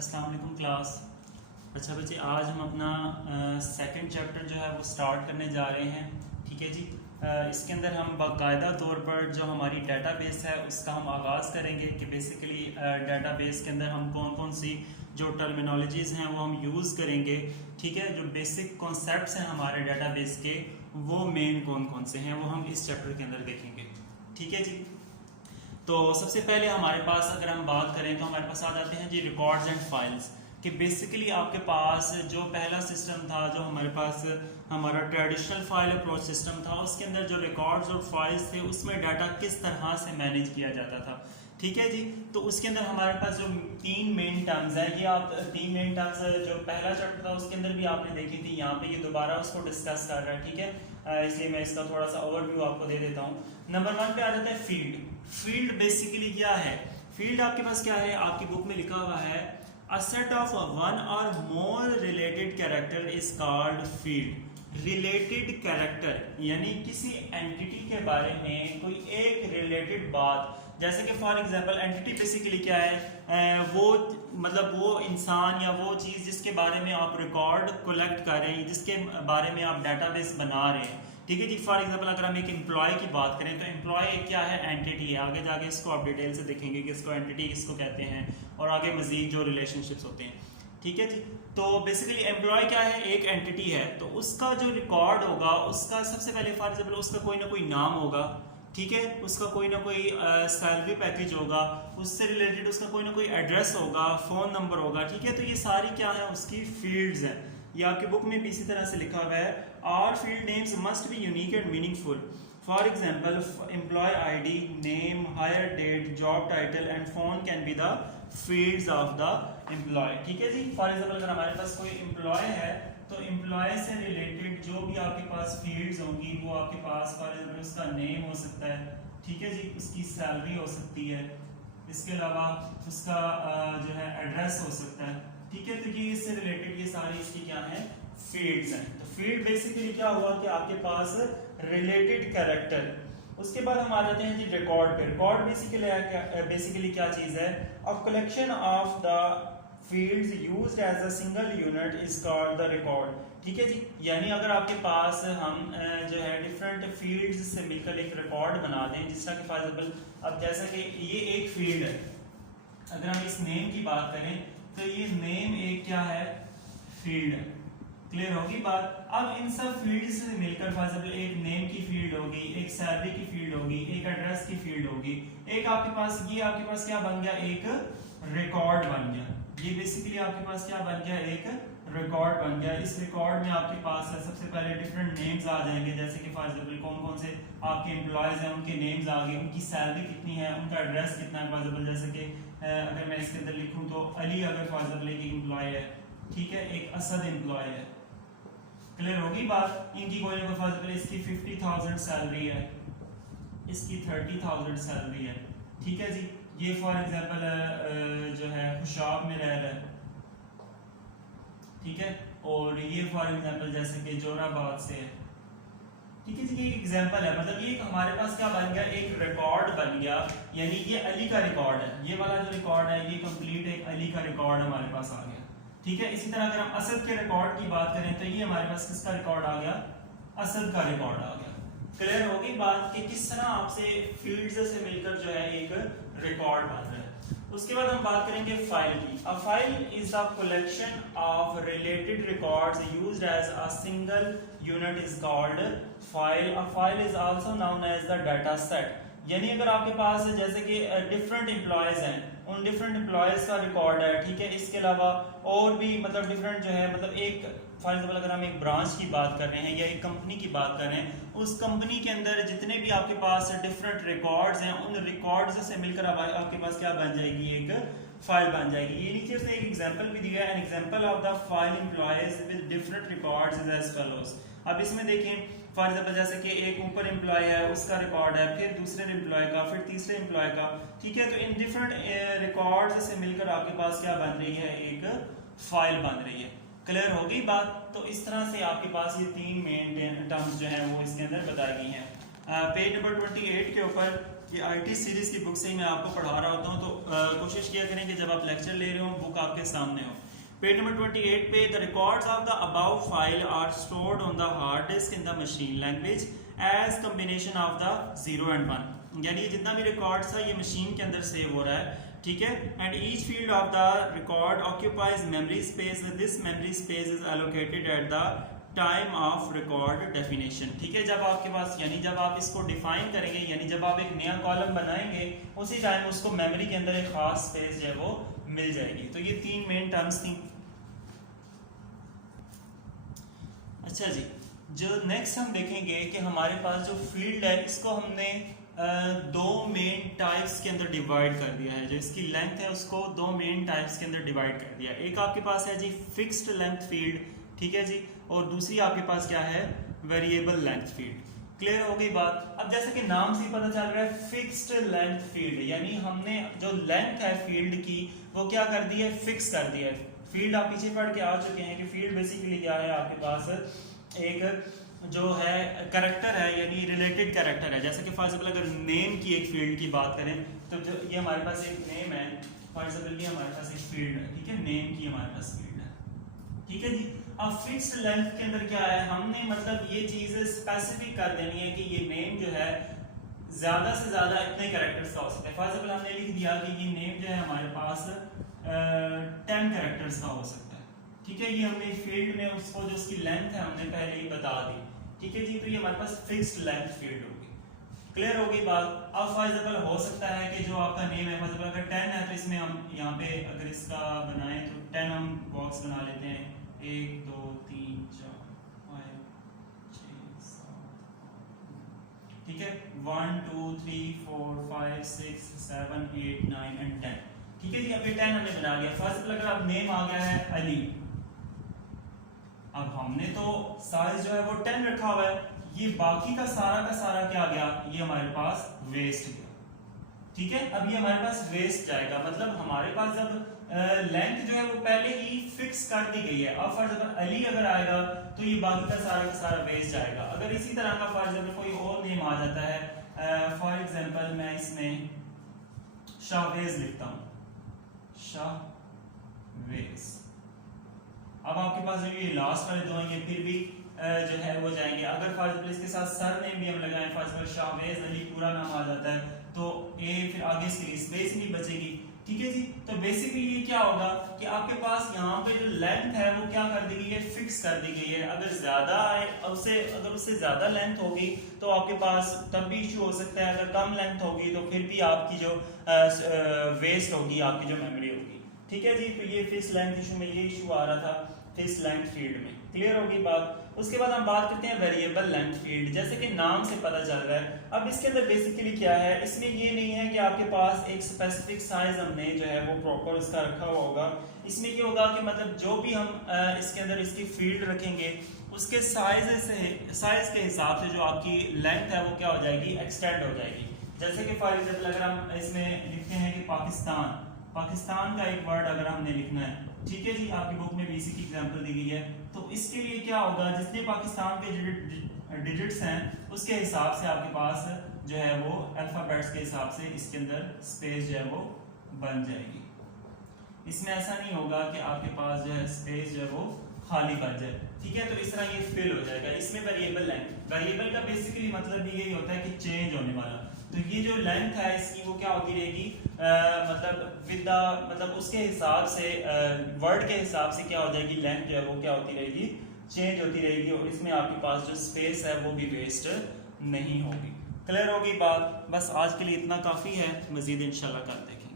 अस्सलाम वालेकुम क्लास। अच्छा बच्चे, आज हम अपना सेकंड चैप्टर जो है वो स्टार्ट करने जा रहे हैं। ठीक है जी। इसके अंदर हम बाकायदा तौर पर जो हमारी डेटाबेस है उसका हम आगाज़ करेंगे कि बेसिकली डेटाबेस के अंदर हम कौन कौन सी जो टर्मिनोलॉजीज़ हैं वो हम यूज़ करेंगे। ठीक है, जो बेसिक कॉन्सेप्ट्स हैं हमारे डेटाबेस के वो मेन कौन कौन से हैं वो हम इस चैप्टर के अंदर देखेंगे। ठीक है जी। तो सबसे पहले हमारे पास अगर हम बात करें तो हमारे पास आ जाते हैं जी रिकॉर्ड्स एंड फाइल्स, कि बेसिकली आपके पास जो पहला सिस्टम था, जो हमारे पास हमारा ट्रेडिशनल फाइल अप्रोच सिस्टम था, उसके अंदर जो रिकॉर्ड्स और फाइल्स थे उसमें डाटा किस तरह से मैनेज किया जाता था। ठीक है जी। तो उसके अंदर हमारे पास जो तीन मेन टर्म्स है, ये आप तीन मेन टर्म्स जो पहला चैप्टर था उसके अंदर भी आपने देखी थी, यहाँ पे ये दोबारा उसको डिस्कस कर रहा है। ठीक है, इसलिए मैं इसका थोड़ा सा ओवरव्यू आपको दे देता हूँ। नंबर 1 पे आ जाता है फील्ड। फील्ड बेसिकली क्या है? फील्ड आपके पास क्या है, आपकी बुक में लिखा हुआ है अ सेट ऑफ वन और more related character is called field. Related character यानी किसी एंटिटी के बारे में कोई एक रिलेटेड बात, जैसे कि फॉर एग्जांपल एंटिटी बेसिकली क्या है, वो मतलब वो इंसान या वो चीज़ जिसके बारे में आप रिकॉर्ड कलेक्ट कर रहे हैं, जिसके बारे में आप डाटाबेस बना रहे हैं। ठीक है जी। फॉर एग्जांपल अगर हम एक एम्प्लॉय की बात करें तो एम्प्लॉय क्या है, एंटिटी है। आगे जाके इसको आप डिटेल से देखेंगे कि इसको एंटिटी किसको कहते हैं और आगे मजीद जो रिलेशनशिप्स होते हैं। ठीक है जी। तो बेसिकली एम्प्लॉय क्या है, एक एंटिटी है, तो उसका जो रिकॉर्ड होगा उसका सबसे पहले फॉर एग्जांपल उसका कोई ना कोई नाम होगा। ठीक है, उसका कोई ना कोई सैलरी पैकेज होगा, उससे रिलेटेड उसका कोई ना कोई एड्रेस होगा, फ़ोन नंबर होगा। ठीक है, तो ये सारी क्या है उसकी फील्ड्स हैं। ये आपकी बुक में भी इसी तरह से लिखा हुआ है, all field names must be unique and meaningful. For example employ ID, name, hire date, job title and phone can be the fields of the employ. ठीक है जी। फॉर एग्जांपल अगर हमारे पास कोई एम्प्लॉय है तो एम्प्लॉय से रिलेटेड जो भी आपके पास फील्ड्स होंगी वो आपके पास फॉर एग्जांपल उसका नेम हो सकता है। ठीक है जी, उसकी सैलरी हो सकती है, इसके अलावा उसका जो है एड्रेस हो सकता है। ठीक है, तो ये इससे रिलेटेड ये सारी इसकी क्या है, फील्ड्स हैं। तो फील्ड बेसिकली क्या हुआ कि आपके पास रिलेटेड कैरेक्टर। उसके बाद हम आ जाते हैं जी रिकॉर्ड पे। रिकॉर्ड बेसिकली क्या चीज है, a collection of the fields used as a single unit is called the record. ठीक है जी। यानी अगर आपके पास हम जो है डिफरेंट फील्ड्स से मिलकर एक रिकॉर्ड बना दें, जिस तरह के फॉर एग्जांपल अब जैसा कि ये एक फील्ड है, अगर हम इस नेम की बात करें तो ये नेम एक क्या है, फील्ड है। क्लियर होगी बात। अब इन सब फील्ड से मिलकर फॉर एग्जांपल एक नेम की फील्ड होगी, एक सैलरी की फील्ड होगी, एक एड्रेस की फील्ड होगी, एक आपके पास ये आपके पास क्या बन गया, एक रिकॉर्ड बन गया। ये बेसिकली आपके पास क्या बन गया, एक रिकॉर्ड बन गया। इस रिकॉर्ड में आपके पास सबसे पहले डिफरेंट नेम्स आ जाएंगे, जैसे कि फॉर एग्जांपल कौन कौन से आपके एम्प्लॉयज हैं उनके नेम्स आ गए, उनकी सैलरी कितनी है, उनका एड्रेस कितना है। फॉर एग्जांपल जैसे कि अगर मैं इसके अंदर लिखूं तो अली अगर फॉर एग्जांपल एक एम्प्लॉय है, ठीक है, एक असद एम्प्लॉय है। क्लियर होगी बात। इनकी कोई ना कोई फॉर एग्जांपल इसकी 50,000 सैलरी है, इसकी 30,000 सैलरी है। ठीक है जी। ये फॉर एग्जांपल जो है खुशाब में रह रहा है, ठीक है, और ये फॉर एग्जांपल जैसे कि जोराबाद से है। ठीक है जी, ये एग्जांपल है, मतलब ये हमारे पास क्या बन गया, एक रिकॉर्ड बन गया। यानी ये अली का रिकॉर्ड है, ये वाला जो रिकॉर्ड है ये कंप्लीट एक अली का रिकॉर्ड हमारे पास आ गया। ठीक है, इसी तरह अगर हम असद के रिकॉर्ड की बात करें तो ये हमारे पास किसका रिकॉर्ड आ गया, असद का रिकॉर्ड आ गया। क्लियर होगी बात कि किस तरह आपसे फील्ड्स से मिलकर जो है एक रिकॉर्ड बन रहा है। उसके बाद हम बात करेंगे फाइल की। A file is the collection of related records used as a single unit is called file. A file is also known as the data set. यानी अगर आपके पास जैसे कि डिफरेंट एम्प्लॉयज हैं, उन डिफरेंट एम्प्लॉयज का रिकॉर्ड है। ठीक है, इसके अलावा और भी मतलब डिफरेंट जो है, मतलब एक फॉर एग्जांपल अगर हम एक ब्रांच की बात कर रहे हैं या एक कंपनी की बात कर रहे हैं, उस कंपनी के अंदर जितने भी आपके पास डिफरेंट रिकॉर्ड्स हैं, उन रिकॉर्ड्स से मिलकर आपके पास क्या बन जाएगी, एक फाइल बन जाएगी। ये नीचे से एक एग्जांपल भी दिया है, an example of the file employees with different records is as follows. अब इसमें देखें फॉर एग्जांपल जैसे कि एक ऊपर एम्प्लॉय है उसका रिकॉर्ड है, फिर दूसरे एम्प्लॉय का, फिर तीसरे एम्प्लॉय का। ठीक है, तो इन डिफरेंट रिकॉर्ड्स से मिलकर आपके पास क्या बन रही है, एक फाइल बन रही है। क्लियर होगी बात। तो इस तरह से आपके पास ये तीन मेन टर्म्स जो हैं वो इसके अंदर बताई गई हैं। पेज नंबर 28 के ऊपर ये IT सीरीज की बुक से ही मैं आपको पढ़ा रहा होता हूँ, तो कोशिश किया करें कि जब आप लेक्चर ले रहे हो बुक आपके सामने हो। पेज नंबर 28 पे the records of the above file are stored on the hard disk in the machine language as combination of the 0 and 1, यानी जितना भी रिकॉर्ड्स है ये मशीन के अंदर सेव हो रहा है, ठीक है। And each field of the record occupies memory space, this memory space is allocated at the time of record definition, ठीक है। जब आपके पास यानी जब आप इसको डिफाइन करेंगे, यानी जब आप एक नया कॉलम बनाएंगे उसी टाइम उसको मेमोरी के अंदर एक खास स्पेस जो है वो मिल जाएगी। तो ये तीन मेन टर्म्स थी। अच्छा जी, जो नेक्स्ट हम देखेंगे कि हमारे पास जो फील्ड है इसको हमने दो मेन टाइप्स के अंदर डिवाइड कर दिया है। जो इसकी लेंथ है उसको दो मेन टाइप्स के अंदर डिवाइड कर दिया है। एक आपके पास है जी फिक्स्ड लेंथ फील्ड, ठीक है जी, और दूसरी आपके पास क्या है, वेरिएबल लेंथ फील्ड। क्लियर हो गई बात। अब जैसे कि नाम से ही पता चल रहा है फिक्स्ड लेंथ फील्ड, यानी हमने जो लेंथ है फील्ड की वो क्या कर दी है, फिक्स कर दिया है। फील्ड आप पीछे पढ़ के आ चुके हैं कि फील्ड बेसिकली क्या है, आपके पास एक जो है कैरेक्टर है, यानी रिलेटेड कैरेक्टर है। जैसे कि फॉर एग्जांपल अगर नेम की एक फील्ड की बात करें तो जो ये हमारे पास एक नेम है, फॉर एग्जांपल ये हमारे पास एक फील्ड है, ठीक है, नेम की हमारे पास फील्ड है, ठीक है जी। अब फिक्स्ड लेंथ के अंदर क्या है, हमने मतलब ये चीज स्पेसिफिक कर देनी है कि ये नेम जो है ज्यादा से ज्यादा इतने कैरेक्टर्स का हो सकता है। फॉर एग्जांपल हमने लिख दिया कि ये नेम जो है हमारे पास 10 कैरेक्टर्स का हो सकता है, ठीक है। ये हमने फील्ड में उसको जो उसकी लेंथ है हमने पहले ही बता दी, ठीक है जी। तो ये हमारे पास फिक्स्ड लेंथ फील्ड होगी। क्लियर हो गई बात। अब फॉर एग्जांपल हो सकता है कि जो आपका नेम है, फॉर एग्जांपल अगर 10 है तो इसमें हम यहाँ पे अगर इसका बनाएं तो 10 हम बॉक्स बना लेते हैं, 1 2 3 4 5 6 7, ठीक है, 1 2 3 4 5 6 7 8 9 and 10, ठीक है जी। अब ये 10 हमने बना लिया। फर्स्ट अगर अब नेम आ गया है अली, अब हमने तो साइज जो है वो 10 रखा हुआ है, ये बाकी का सारा क्या गया, ये हमारे पास वेस्ट गया, ठीक है। अब ये हमारे पास वेस्ट जाएगा, मतलब हमारे पास जब लेंथ जो है वो पहले ही फिक्स कर दी गई है। अब फॉर एग्जांपल अली अगर आएगा तो ये बाकी का सारा वेस्ट जाएगा। अगर इसी तरह का फॉर एग्जांपल कोई और नेम आ जाता है, फॉर एग्जांपल मैं इसमें शाहवेज लिखता हूँ, शाहवेज। अब आपके पास जो ये लास्ट वाले दो हैं ये फिर भी जो है वो जाएंगे। अगर फॉर एग्जांपल इसके साथ सर नेम भी हम लगाएं, फॉर एग्जांपल शाहवेज अली पूरा नाम आ जाता है तो ए फिर आगे इसकी स्पेस नहीं बचेगी, ठीक है जी। तो बेसिकली ये क्या होगा कि आपके पास यहाँ पे जो लेंथ है वो क्या कर दी गई है, फिक्स कर दी गई है। अगर ज्यादा है अगर उससे ज्यादा लेंथ होगी तो आपके पास तब भी इशू हो सकता है, अगर कम लेंथ होगी तो फिर भी आपकी जो वेस्ट होगी, आपकी जो मेमोरी होगी, ठीक है जी। तो ये फिक्स लेंथ इशू में ये इशू आ रहा था फिक्स लेंथ फील्ड में। क्लियर होगी बात। उसके बाद हम बात करते हैं वेरिएबल लेंथ फील्ड। जैसे कि नाम से पता चल रहा है, अब इसके अंदर बेसिकली क्या है, इसमें ये नहीं है कि आपके पास एक स्पेसिफिक साइज हमने जो है वो प्रॉपर उसका रखा हुआ होगा। इसमें ये होगा कि मतलब जो भी हम इसके अंदर इसकी फील्ड रखेंगे उसके साइज के हिसाब से जो आपकी लेंथ है वो क्या हो जाएगी, एक्सटेंड हो जाएगी। जैसे कि फॉर एग्जांपल अगर हम इसमें लिखते हैं कि पाकिस्तान का एक वर्ड अगर हमने लिखना है, ठीक है जी, आपकी बुक में भी इसी की एग्जांपल दी गई है। तो इसके लिए क्या होगा, जितने पाकिस्तान के डिजिट्स हैं उसके हिसाब से आपके पास जो है वो अल्फाबेट्स के हिसाब से इसके अंदर स्पेस जो है वो बन जाएगी। इसमें ऐसा नहीं होगा कि आपके पास जो है स्पेस जो है वो खाली बच जाए, ठीक है। तो इस तरह ये फिल हो जाएगा। इसमें वेरिएबल लेंथ, वेरिएबल का बेसिकली मतलब भी यही होता है कि चेंज होने वाला। तो ये जो लेंथ है इसकी वो क्या होती रहेगी, मतलब उसके हिसाब से वर्ड के हिसाब से क्या हो जाएगी, लेंथ जो है वो क्या होती रहेगी, चेंज होती रहेगी। और इसमें आपके पास जो स्पेस है वो भी वेस्ट नहीं होगी। क्लियर होगी बात। बस आज के लिए इतना काफी है, मजीद इंशाल्लाह कल देखें।